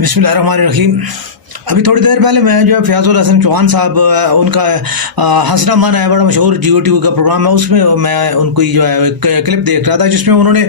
बिस्मिल्लाहिर्रहमानिर्रहीम। अभी थोड़ी देर पहले मैं जो है फयाजुल हसन चौहान साहब उनका हंसना मन है बड़ा मशहूर जियो टीवी का प्रोग्राम है, उसमें मैं उनको जो है एक क्लिप देख रहा था जिसमें उन्होंने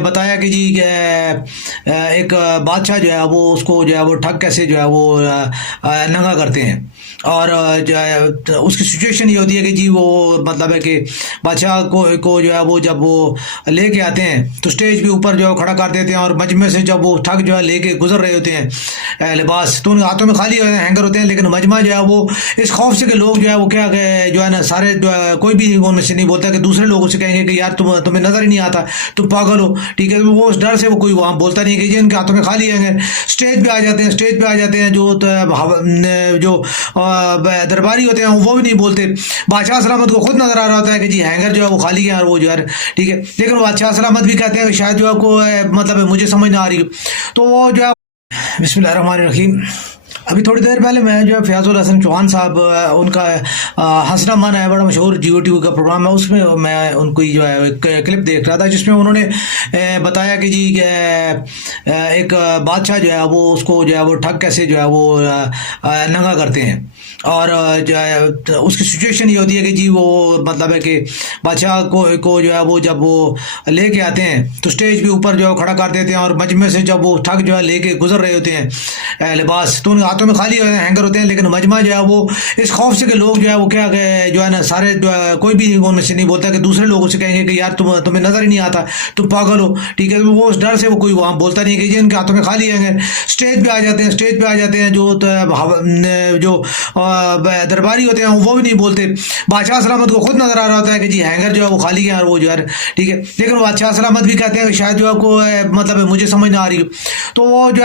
बताया कि जी एक बादशाह जो है वो उसको जो है वो ठग कैसे जो है वो नंगा करते हैं। और जो है उसकी सिचुएशन ये होती है कि जी वो मतलब है कि बादशाह को जो है वो जब वो लेके आते हैं तो स्टेज पे ऊपर जो है खड़ा कर देते हैं, और मजमे से जब वो ठग जो है लेके गुजर रहे होते हैं लिबास, तो उनके हाथों में खाली हैंगर होते हैं, लेकिन मजमा जो है वो इस खौफ से कि लोग जो है वो क्या जो है ना सारे जो है कोई भी उनमें से नहीं बोलता कि दूसरे लोगों से कहेंगे कि यार तुम्हें नजर ही नहीं आता, तुम पागल हो, ठीक है। तो वो उस डर से वो कोई वहाँ बोलता नहीं कि जी इनके हाथों में खाली हैंगर। स्टेज पे आ जाते हैं जो दरबारी होते हैं वो भी नहीं बोलते। बादशाह सलामत को खुद नजर आ रहा होता है कि जी हैंगर जो है वो खाली है और वो जो है ठीक है, लेकिन बादशाह सलामत भी कहते हैं कि शायद जो है को मतलब मुझे समझ ना आ रही हो, तो वो जो है बिस्मिल्लाहिर्रहमानिर्रहीम। अभी थोड़ी देर पहले मैं जो है फयाजुल हसन चौहान साहब उनका हंसना मन है बड़ा मशहूर जियो टीवी का प्रोग्राम है, उसमें मैं उनको जो है एक क्लिप देख रहा था जिसमें उन्होंने बताया कि जी एक बादशाह जो है वो उसको जो है वो ठग कैसे जो है वो नंगा करते हैं। और जो है उसकी सिचुएशन ये होती है कि जी वो मतलब है कि बादशाह को जो है वो जब वो लेके आते हैं तो स्टेज पे ऊपर जो है खड़ा कर देते हैं, और मजमे से जब वो ठग जो है लेके गुजर रहे होते हैं लिबास, तो उनके हाथों में खाली हैंगर होते हैं, लेकिन मजमा जो है वो इस खौफ से कि लोग जो है वो क्या जो है ना सारे जो है कोई भी उनमें से नहीं बोलता कि दूसरे लोगों से कहेंगे कि यार तुम्हें नजर ही नहीं आता, तुम पागल हो, ठीक है। तो वो उस डर से वो कोई वहाँ बोलता नहीं कि जी इनके हाथों में खाली हैंगर। स्टेज पे आ जाते हैं जो दरबारी होते हैं वो भी नहीं बोलते। बादशाह सलामत को खुद नजर आ रहा होता है कि जी हैंगर जो है वो खाली है और वो जो है ठीक है, लेकिन बादशाह सलामत भी कहते हैं कि शायद जो है को मतलब मुझे समझ ना आ रही हो, तो वो जो है